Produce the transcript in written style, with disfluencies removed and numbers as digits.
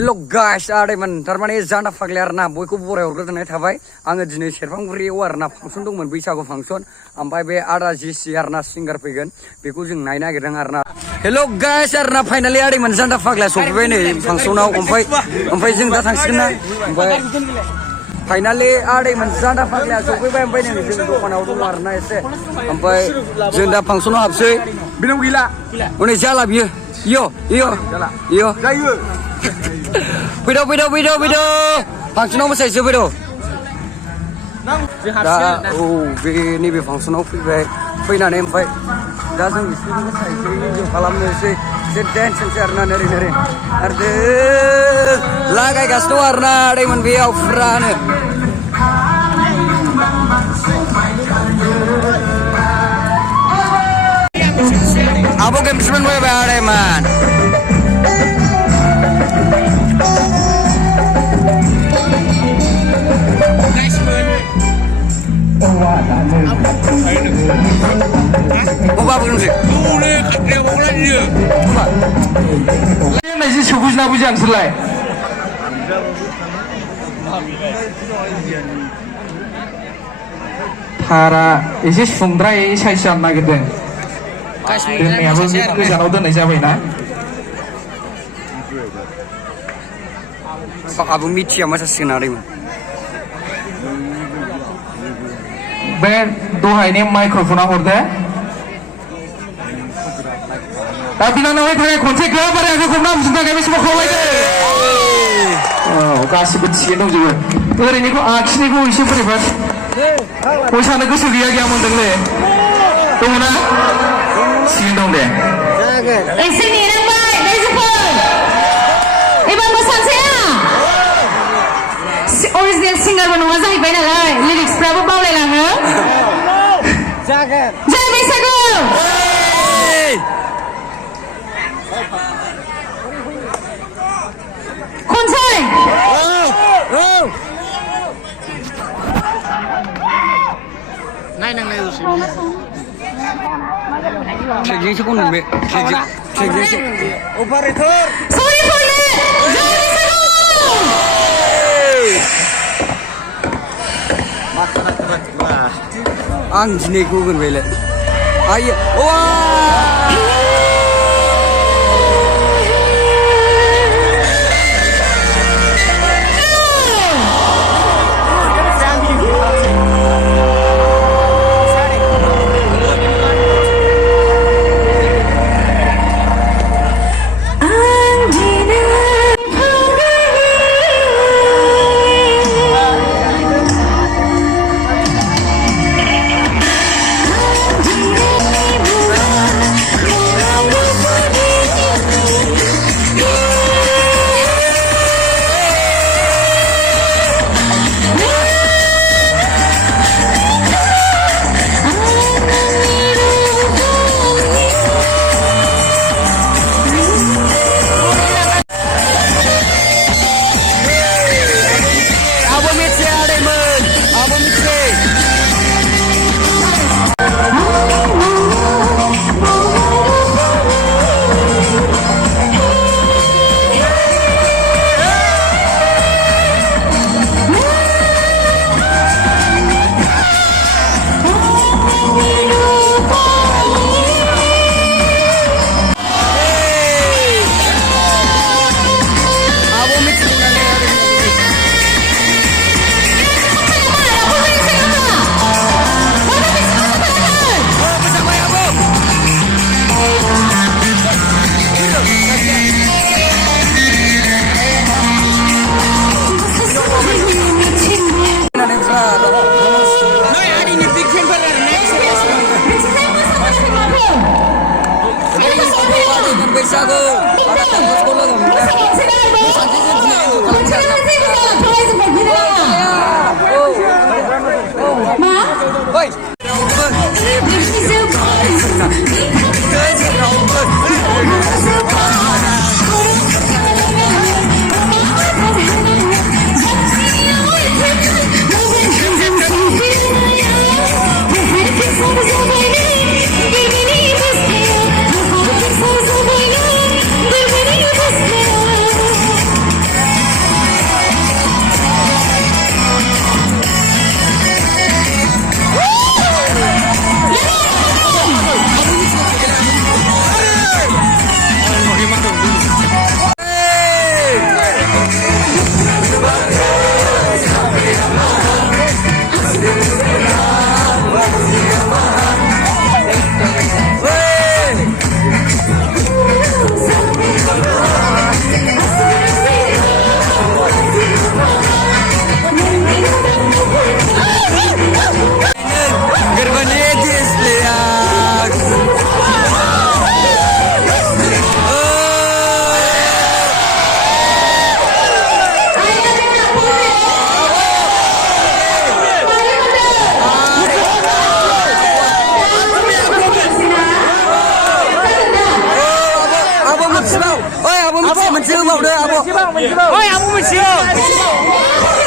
Hello guys, आदैमोन थारमाने जाना फाग्ला आरोना बयखौ बराय हरग्रोनाय थाबाय आङो दिनै सेरफांगुरियाव आरोना फांसन दंमोन बैसागु फांसन ओमफ्राय बे आदा जिसि आरोना सिंगार फैगोन बेखौ जों नायनो नागिरदों आरोना हेलो गाइस आरोना फाइनालि आदैमोन जाना फाग्ला सफैबाय नै फांसनाव ओमफ्राय जों दा थांसिगोन ना ओमफ्राय फाइनालि आदैमोन जाना फाग्ला सफैबाय ओमफ्राय नै जों दखानाव दङ आरोना एसे ओमफ्राय जों दा फांसनाव हाबसै बेनाव गैला हनै जाला बियो iyo जायो फैदो फांसनाव मोसायसो फैदो दा बे नैबे फांसनाव फैनानै ओमफ्राय दा जों एसे मोसायसै इन्जय खालामनोसै एसे डेन्सनोसै आरोना नोरै आरो लागायगासिनो दं आरोना आदैमोन बेयाव फुरानो Abang game semen gue bare man. Apa belum sih? Boleh, dia mau lagi dia. Ini nasi sugus nak bujang selai. Thara, ini sumber ini saya sama gitu. दोननायाबो गोजानाव दोननाय जाबायना आबो मिथिया मा जासिगोन आदैमोन बे दहायनि माइक्र'फना हरदो दा बिनानावहाय थाखाय खनसे गोबारै आंखौ हमना बुजिनो थाखाय बे समाव खावलायदो गासिबो थिगैनो दंजोबो ओरैनिखौ आखिनिखौ एसे बोरैबा फैसानो गोसो गैया मोनदोंलै दङना Sini dong deh. Sini nampak, dari sepuluh. Ibang pesan saya. Original singer menunggu saya benar lah. Lyrics berapa bau lelang ya? Jangan. Jangan bisa go. Konsol. Naik nang lagi sih. Tracking sih kau be, tracking sih. Operator. Sorry boleh. Jangan seru. Makan lah. Anjing ni kau kan bela. Ayo, wah. Besago, para todos con los hombres. मोनसेबाव ओइ आंबो मोनसे